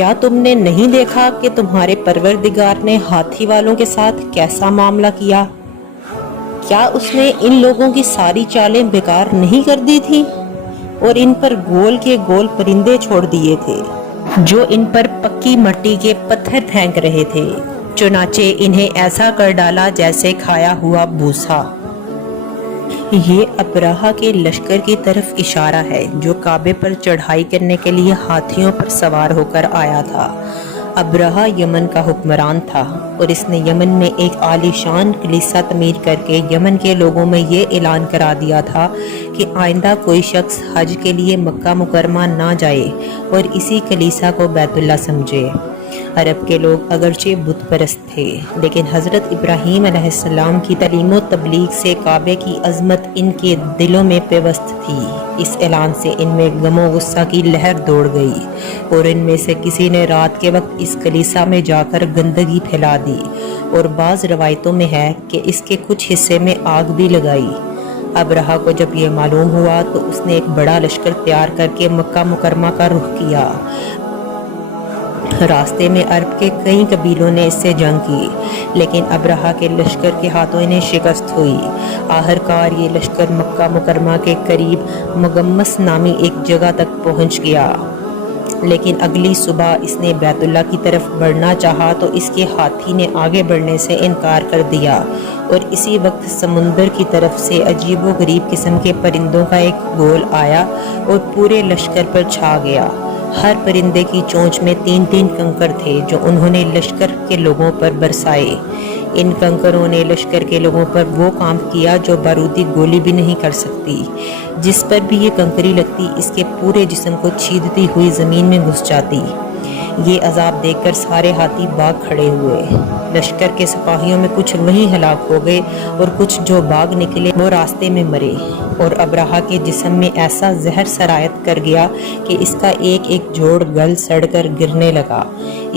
کیا تم نے نہیں دیکھا کہ تمہارے پروردگار نے ہاتھی والوں کے ساتھ کیسا معاملہ کیا؟ کیا اس نے ان لوگوں کی ساری چالیں بیکار نہیں کر دی تھی اور ان پر گول کے گول پرندے چھوڑ دیے تھے جو ان پر پکی مٹی کے پتھر پھینک رہے تھے، چنانچہ انہیں ایسا کر ڈالا جیسے کھایا ہوا بھوسا۔ یہ ابرہہ کے لشکر کی طرف اشارہ ہے جو کعبے پر چڑھائی کرنے کے لیے ہاتھیوں پر سوار ہو کر آیا تھا۔ ابرہہ یمن کا حکمران تھا اور اس نے یمن میں ایک عالی شان کلیسا تعمیر کر کے یمن کے لوگوں میں یہ اعلان کرا دیا تھا کہ آئندہ کوئی شخص حج کے لیے مکہ مکرمہ نہ جائے اور اسی کلیسا کو بیت اللہ سمجھے۔ عرب کے لوگ اگرچہ بت پرست تھے لیکن حضرت ابراہیم علیہ السلام کی تعلیم و تبلیغ سے کعبے کی عظمت ان کے دلوں میں پیوست تھی۔ اس اعلان سے ان میں غم و غصہ کی لہر دوڑ گئی اور ان میں سے کسی نے رات کے وقت اس کلیسا میں جا کر گندگی پھیلا دی اور بعض روایتوں میں ہے کہ اس کے کچھ حصے میں آگ بھی لگائی۔ ابرہہ کو جب یہ معلوم ہوا تو اس نے ایک بڑا لشکر تیار کر کے مکہ مکرمہ کا رخ کیا۔ راستے میں عرب کے کئی قبیلوں نے اس سے جنگ کی لیکن ابرہہ کے لشکر کے ہاتھوں انہیں شکست ہوئی۔ آخرکار یہ لشکر مکہ مکرمہ کے قریب مغمس نامی ایک جگہ تک پہنچ گیا، لیکن اگلی صبح اس نے بیت اللہ کی طرف بڑھنا چاہا تو اس کے ہاتھی نے آگے بڑھنے سے انکار کر دیا اور اسی وقت سمندر کی طرف سے عجیب و غریب قسم کے پرندوں کا ایک گول آیا اور پورے لشکر پر چھا گیا۔ ہر پرندے کی چونچ میں 3 کنکر تھے جو انہوں نے لشکر کے لوگوں پر برسائے۔ ان کنکروں نے لشکر کے لوگوں پر وہ کام کیا جو بارودی گولی بھی نہیں کر سکتی۔ جس پر بھی یہ کنکری لگتی اس کے پورے جسم کو چھیدتی ہوئی زمین میں گھس جاتی۔ یہ عذاب دیکھ کر سارے ہاتھی بھاگ کھڑے ہوئے۔ لشکر کے سپاہیوں میں کچھ وہیں ہلاک ہو گئے اور کچھ جو بھاگ نکلے وہ راستے میں مرے، اور ابرہہ کے جسم میں ایسا زہر سرایت کر گیا کہ اس کا ایک ایک جوڑ گل سڑ کر گرنے لگا۔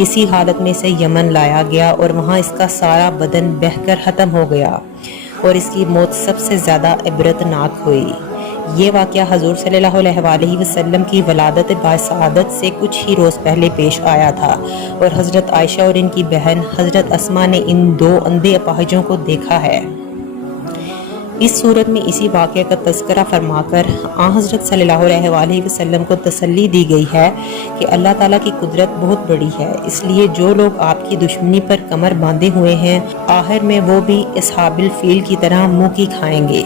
اسی حالت میں سے یمن لایا گیا اور وہاں اس کا سارا بدن بہہ کر ختم ہو گیا اور اس کی موت سب سے زیادہ عبرتناک ہوئی۔ یہ واقعہ حضور صلی اللہ علیہ وآلہ وسلم کی ولادت باسعادت سے کچھ ہی روز پہلے پیش آیا تھا اور حضرت عائشہ اور ان کی بہن حضرت اسما نے ان 2 اندھے اپاہجوں کو دیکھا ہے۔ اس صورت میں اسی واقعہ کا تذکرہ فرما کر آن حضرت صلی اللہ علیہ وآلہ وسلم کو تسلی دی گئی ہے کہ اللہ تعالیٰ کی قدرت بہت بڑی ہے، اس لیے جو لوگ آپ کی دشمنی پر کمر باندھے ہوئے ہیں آخر میں وہ بھی اصحاب الفیل کی طرح منہ کی کھائیں گے۔